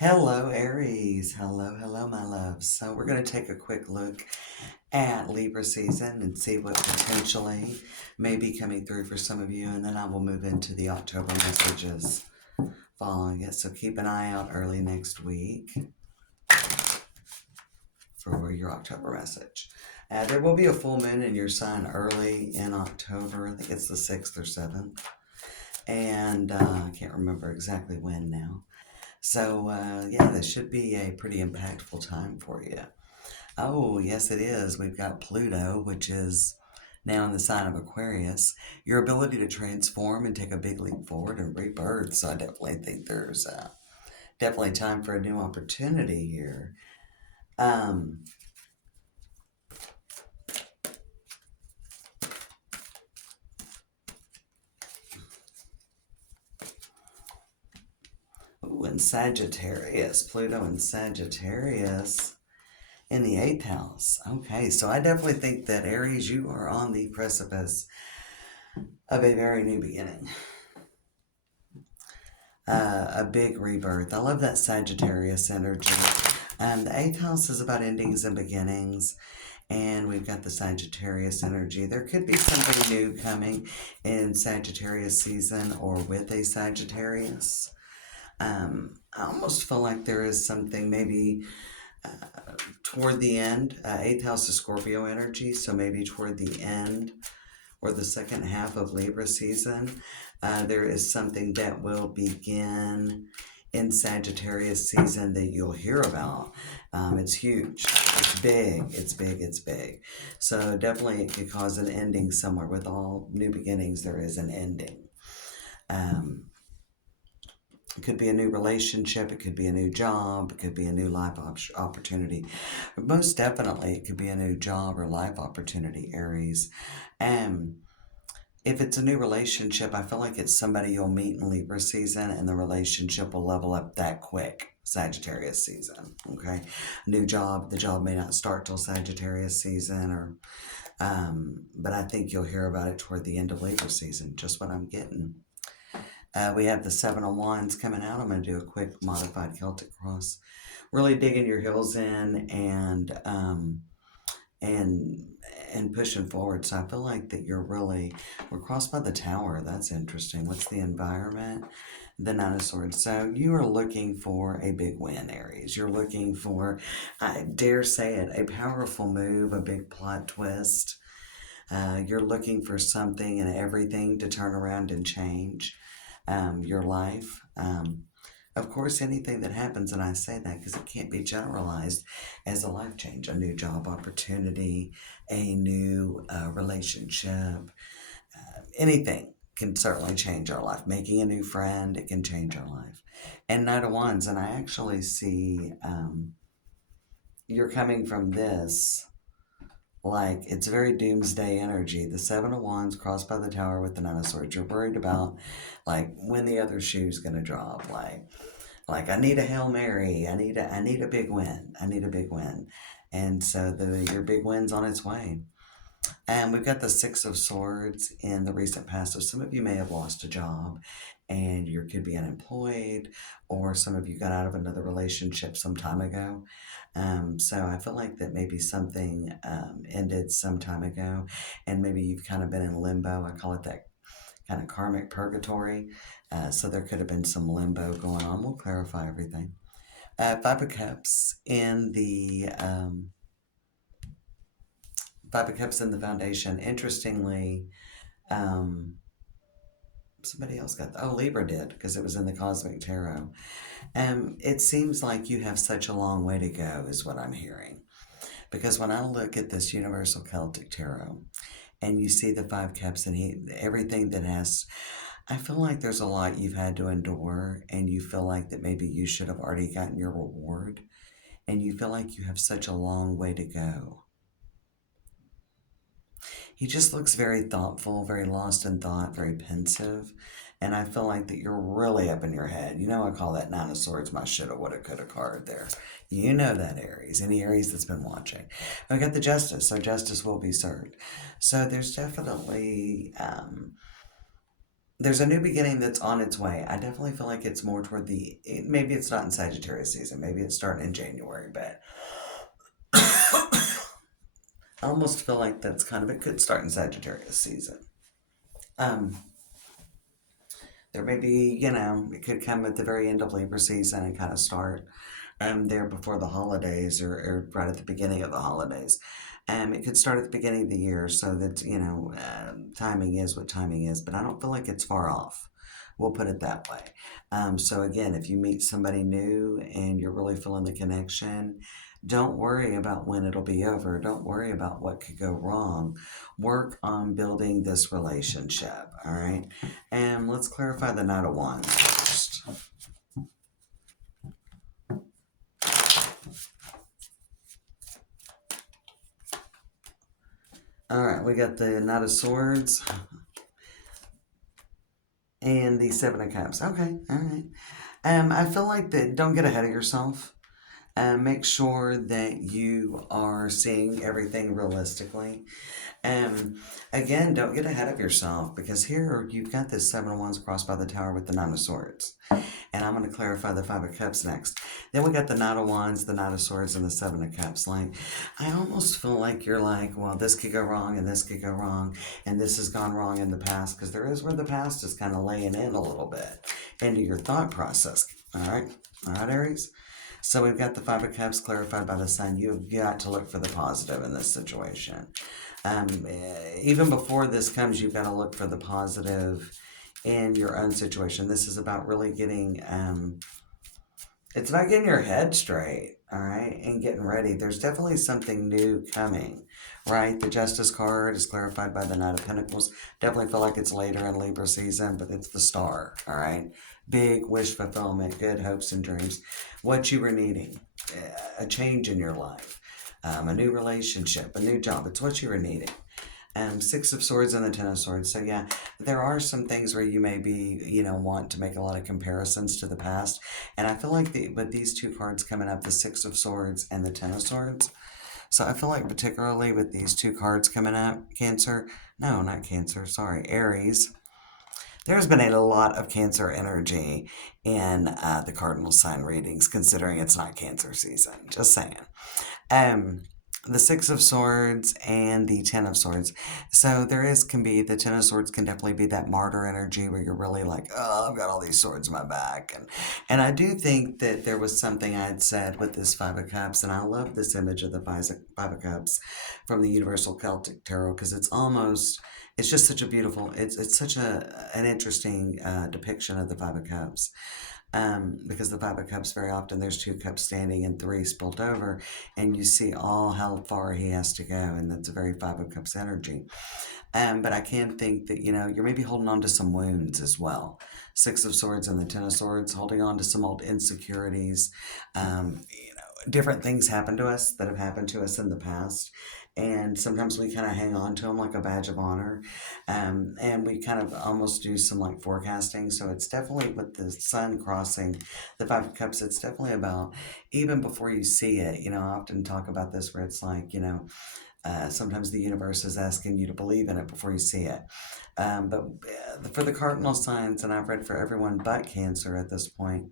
Hello, Aries. Hello, hello, my loves. So, we're going to take a quick look at Libra season and see what potentially may be coming through for some of you, and then I will move into the October messages following it. So, keep an eye out early next week for your October message. There will be a full moon in your sign early in October. I think it's the 6th or 7th. And I can't remember exactly when now. So, yeah, this should be a pretty impactful time for you. Oh, yes, it is. We've got Pluto, which is now in the sign of Aquarius. Your ability to transform and take a big leap forward and rebirth. So I definitely think there's definitely time for a new opportunity here. Um, ooh, and Sagittarius, Pluto and Sagittarius in the 8th house. Okay, so I definitely think that Aries, you are on the precipice of a very new beginning. A big rebirth. I love that Sagittarius energy. The 8th house is about endings and beginnings, and we've got the Sagittarius energy. There could be something new coming in Sagittarius season or with a Sagittarius. I almost feel like there is something maybe toward the end. 8th house is Scorpio energy, so maybe toward the end or the second half of Libra season, there is something that will begin in Sagittarius season that you'll hear about. It's huge. It's big. It's big. It's big. So definitely it could cause an ending somewhere. With all new beginnings, there is an ending. It could be a new relationship. It could be a new job. It could be a new life opportunity. But most definitely, it could be a new job or life opportunity, Aries. And if it's a new relationship, I feel like it's somebody you'll meet in Libra season and the relationship will level up that quick. Sagittarius season, okay? New job, the job may not start till Sagittarius season, or but I think you'll hear about it toward the end of Libra season, just what I'm getting. We have the 7 of Wands coming out. I'm going to do a quick modified Celtic cross. Really digging your heels in and pushing forward. So I feel like that we're crossed by the Tower. That's interesting. What's the environment? The 9 of Swords. So you are looking for a big win, Aries. You're looking for, I dare say it, a powerful move, a big plot twist. You're looking for something and everything to turn around and change your life. Of course, anything that happens, and I say that because it can't be generalized as a life change, a new job opportunity, a new relationship, anything can certainly change our life. Making a new friend, it can change our life. And Knight of Wands, and I actually see you're coming from this like it's very doomsday energy. The 7 of Wands crossed by the Tower with the 9 of Swords. You're worried about like when the other shoe's gonna drop. Like I need a Hail Mary. I need a big win. I need a big win. And so your big win's on its way. And we've got the 6 of Swords in the recent past. So some of you may have lost a job and you could be unemployed, or some of you got out of another relationship some time ago. So I feel like that maybe something ended some time ago, and maybe you've kind of been in limbo. I call it that kind of karmic purgatory. So there could have been some limbo going on. We'll clarify everything. 5 of Cups in the 5 of Cups in the foundation. Interestingly, somebody else got Libra did because it was in the Cosmic Tarot. It seems like you have such a long way to go, is what I'm hearing. Because when I look at this Universal Celtic Tarot, and you see the 5 Cups and everything that has, I feel like there's a lot you've had to endure, and you feel like that maybe you should have already gotten your reward, and you feel like you have such a long way to go. He just looks very thoughtful, very lost in thought, very pensive. And I feel like that you're really up in your head. You know, I call that 9 of Swords my shoulda, woulda, coulda card there. You know that, Aries. Any Aries that's been watching. I got the Justice, so justice will be served. So there's definitely there's a new beginning that's on its way. I definitely feel like it's more toward maybe it's not in Sagittarius season. Maybe it's starting in January, but I almost feel like that's kind of, it could start in Sagittarius season. Um, there may be, it could come at the very end of Libra season and kind of start there before the holidays or right at the beginning of the holidays. It could start at the beginning of the year so that, timing is what timing is, but I don't feel like it's far off. We'll put it that way. So again, if you meet somebody new and you're really feeling the connection, don't worry about when it'll be over. Don't worry about what could go wrong. Work on building this relationship, all right? And let's clarify the Knight of Wands first. All right, we got the Knight of Swords and the Seven of Cups. Okay, all right. I feel like that. Don't get ahead of yourself. Make sure that you are seeing everything realistically. And again, don't get ahead of yourself because here you've got this Seven of Wands crossed by the Tower with the Nine of Swords. And I'm going to clarify the Five of Cups next. Then we got the Knight of Wands, the Knight of Swords, and the Seven of Cups. Like, I almost feel like you're like, well, this could go wrong, and this could go wrong, and this has gone wrong in the past, because there is where the past is kind of laying in a little bit into your thought process. All right, Aries. So we've got the Five of Cups clarified by the Sun. You've got to look for the positive in this situation. Even before this comes, you've got to look for the positive in your own situation. This is about really getting, it's about getting your head straight, all right, and getting ready. There's definitely something new coming, right? The Justice card is clarified by the Knight of Pentacles. Definitely feel like it's later in Libra season, but it's the Star, all right? Big wish fulfillment, good hopes and dreams. What you were needing, a change in your life, a new relationship, a new job. It's what you were needing. Six of Swords and the Ten of Swords. So yeah, there are some things where you may be, want to make a lot of comparisons to the past. And I feel like with these two cards coming up, the Six of Swords and the Ten of Swords. So I feel like particularly with these two cards coming up, Cancer, no, not Cancer, sorry, Aries. There's been a lot of Cancer energy in the cardinal sign readings, considering it's not Cancer season. Just saying. Um, the Six of Swords and the Ten of Swords. So the Ten of Swords can definitely be that martyr energy where you're really like, oh, I've got all these swords in my back. And I do think that there was something I'd said with this Five of Cups, and I love this image of the Five of Cups from the Universal Celtic Tarot because it's just such a beautiful, it's such an interesting depiction of the Five of Cups. Because the Five of Cups, very often there's two cups standing and three spilt over, and you see all how far he has to go, and that's a very Five of Cups energy. But I can think that, you're maybe holding on to some wounds as well. Six of Swords and the Ten of Swords, holding on to some old insecurities. Different things happen to us that have happened to us in the past. And sometimes we kind of hang on to them like a badge of honor. And we kind of almost do some like forecasting. So it's definitely with the Sun crossing the Five of Cups, it's definitely about even before you see it. I often talk about this where it's like, sometimes the universe is asking you to believe in it before you see it. But for the cardinal signs, and I've read for everyone but Cancer at this point,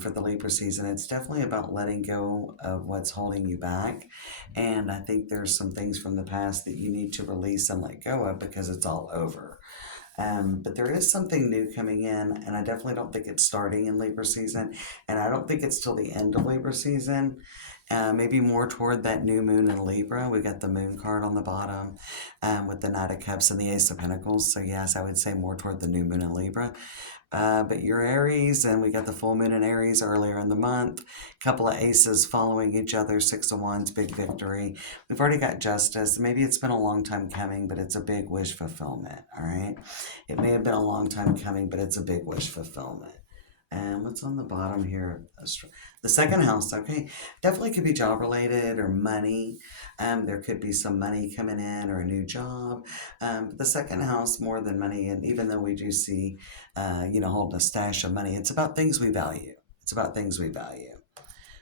for the Libra season, it's definitely about letting go of what's holding you back. And I think there's some things from the past that you need to release and let go of because it's all over. But there is something new coming in, and I definitely don't think it's starting in Libra season, and I don't think it's till the end of Libra season. Maybe more toward that new moon in Libra. We got the moon card on the bottom with the Knight of Cups and the Ace of Pentacles. So yes, I would say more toward the new moon in Libra. But you're Aries, and we got the full moon in Aries earlier in the month. Couple of aces following each other, Six of Wands, big victory. We've already got Justice. Maybe it's been a long time coming, but it's a big wish fulfillment, all right? It may have been a long time coming, but it's a big wish fulfillment. And what's on the bottom here? The second house, okay. Definitely could be job related or money. There could be some money coming in or a new job. But the second house more than money. And even though we do see, holding a stash of money, it's about things we value. It's about things we value.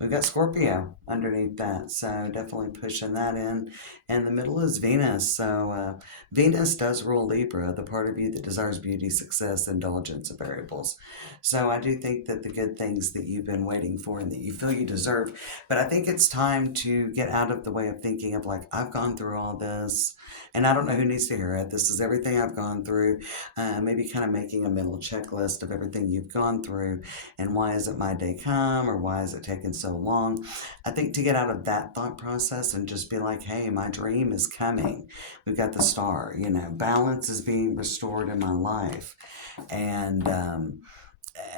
we've got Scorpio underneath that, so definitely pushing that in. And the middle is Venus. So Venus does rule Libra, the part of you that desires beauty, success, indulgence of variables. So I do think that the good things that you've been waiting for and that you feel you deserve. But I think it's time to get out of the way of thinking of like, I've gone through all this, and I don't know who needs to hear it. This is everything I've gone through. Maybe kind of making a mental checklist of everything you've gone through and why isn't my day come or why is it taking so long. I think to get out of that thought process and just be like, hey, my dream is coming. We've got the star, balance is being restored in my life. And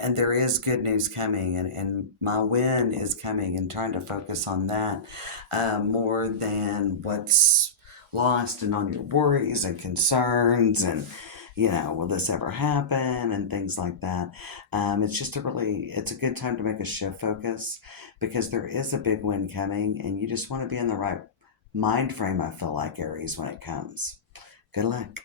there is good news coming, and my win is coming, and trying to focus on that more than what's lost and on your worries and concerns and will this ever happen and things like that. It's just it's a good time to make a shift focus because there is a big win coming, and you just want to be in the right mind frame, I feel like, Aries, when it comes. Good luck.